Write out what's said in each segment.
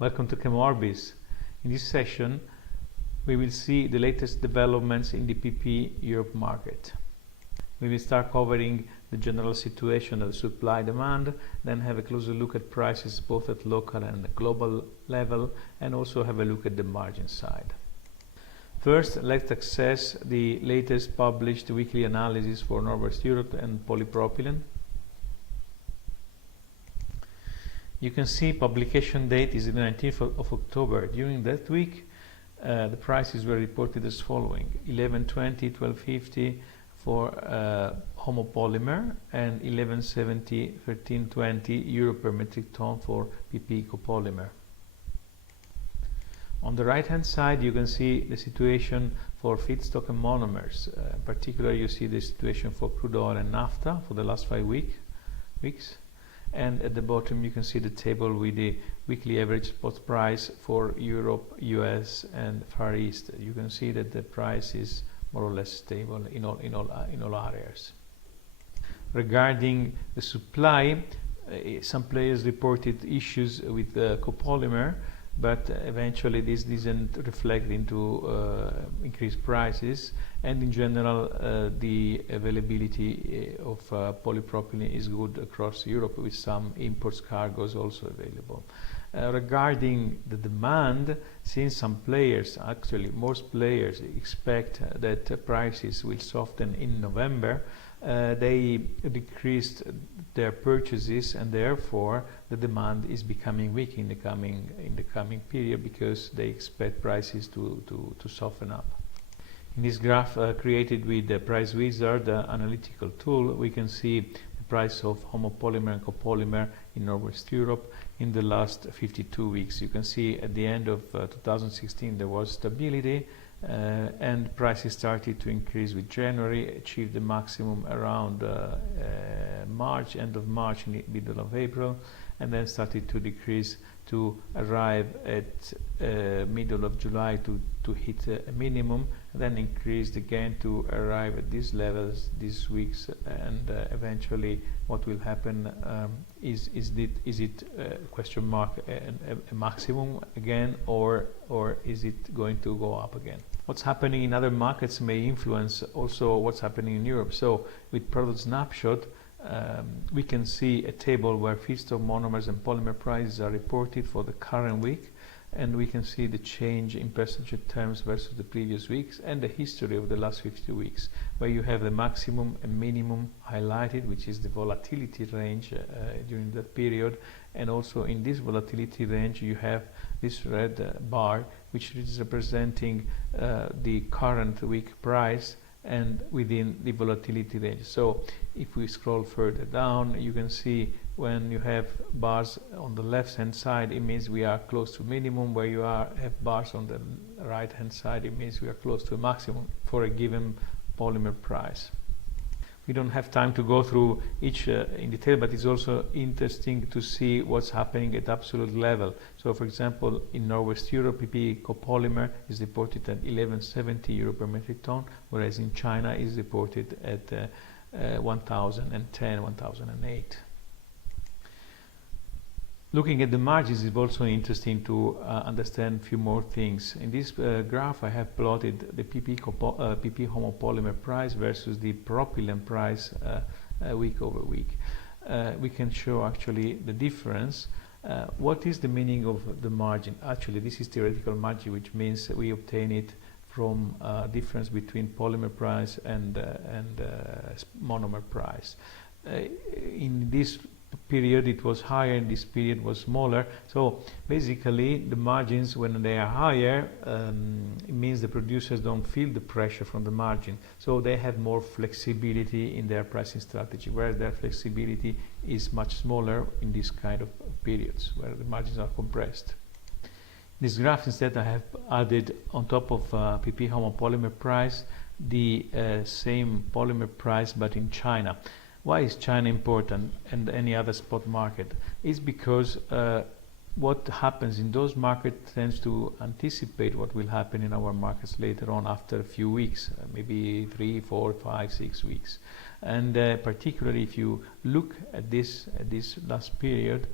Welcome to ChemOrbis. In this session, we will see the latest developments in the PP Europe market. We will start covering the general situation of the supply-demand, then have a closer look at prices both at local and global level, and also have a look at the margin side. First, let's access the latest published weekly analysis for Northwest Europe and polypropylene. You can see publication date is the 19th of October. During that week, the prices were reported as following: 11.20, 12.50 for homopolymer and 11.70, 13.20 euro per metric ton for PP copolymer. On the right hand side, you can see the situation for feedstock and monomers. In particular, you see the situation for crude oil and naphtha for the last 5 weeks. And at the bottom you can see the table with the weekly average spot price for Europe, US and Far East. You can see that the price is more or less stable in all areas. Regarding the supply, some players reported issues with copolymer, but eventually this didn't reflect into increased prices, and in general the availability of polypropylene is good across Europe, with some imports cargoes also available. Regarding the demand, since some players, actually most players, expect that prices will soften in November, they decreased their purchases, and therefore the demand is becoming weak in the coming period, because they expect prices to soften up. In this graph created with the Price Wizard analytical tool, we can see the price of homopolymer and copolymer in Northwest Europe in the last 52 weeks. You can see at the end of 2016 there was stability, and prices started to increase with January, achieved the maximum around March, end of March, middle of April, and then started to decrease to arrive at middle of July to hit a minimum, and then increased again to arrive at these levels these weeks, and eventually what will happen is it question mark a maximum again, or is it going to go up again? What's happening in other markets may influence also what's happening in Europe. So with product Snapshot, we can see a table where feedstock, monomers and polymer prices are reported for the current week, and we can see the change in percentage terms versus the previous weeks, and the history of the last 50 weeks, where you have the maximum and minimum highlighted, which is the volatility range during that period. And also in this volatility range you have this red bar, which is representing the current week price and within the volatility range. So if we scroll further down, you can see when you have bars on the left hand side, it means we are close to minimum. Where you have bars on the right hand side, it means we are close to a maximum for a given polymer price. We don't have time to go through each in detail, but it's also interesting to see what's happening at absolute level. So for example, in Northwest Europe, PP copolymer is reported at 11.70 euro per metric ton, whereas in China is reported at 1010, 1008. Looking at the margins is also interesting to understand a few more things. In this graph I have plotted the PP homopolymer price versus the propylene price week over week. We can show actually the difference. What is the meaning of the margin? Actually, this is theoretical margin, which means we obtain it from difference between polymer price and monomer price. In this period it was higher, in this period was smaller. So basically the margins, when they are higher, it means the producers don't feel the pressure from the margin, so they have more flexibility in their pricing strategy, whereas their flexibility is much smaller in this kind of periods where the margins are compressed. This graph instead I have added on top of PP homopolymer price the same polymer price but in China. Why is China important and any other spot market? It's because what happens in those markets tends to anticipate what will happen in our markets later on, after a few weeks, maybe 3, 4, 5, 6 weeks. And particularly if you look at this last period,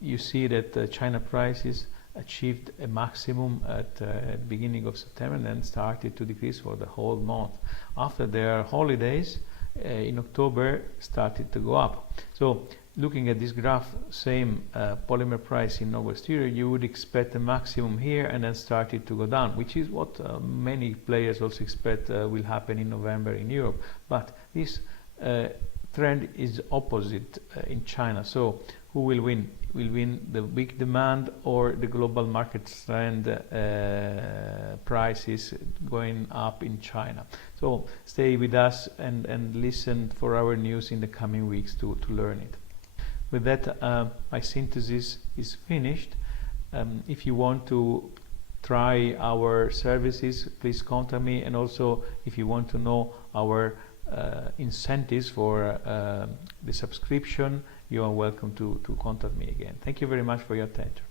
You see that China prices achieved a maximum at the beginning of September and then started to decrease for the whole month. After their holidays in October started to go up. So looking at this graph, same polymer price in Northwest Europe, you would expect a maximum here and then started to go down, which is what many players also expect will happen in November in Europe. But this trend is opposite in China. So who will win? Will win the weak demand or the global market trend prices going up in China? So stay with us and listen for our news in the coming weeks to learn it. With that, my synthesis is finished. If you want to try our services, please contact me, and also if you want to know our incentives for the subscription, you are welcome to contact me again. Thank you very much for your attention.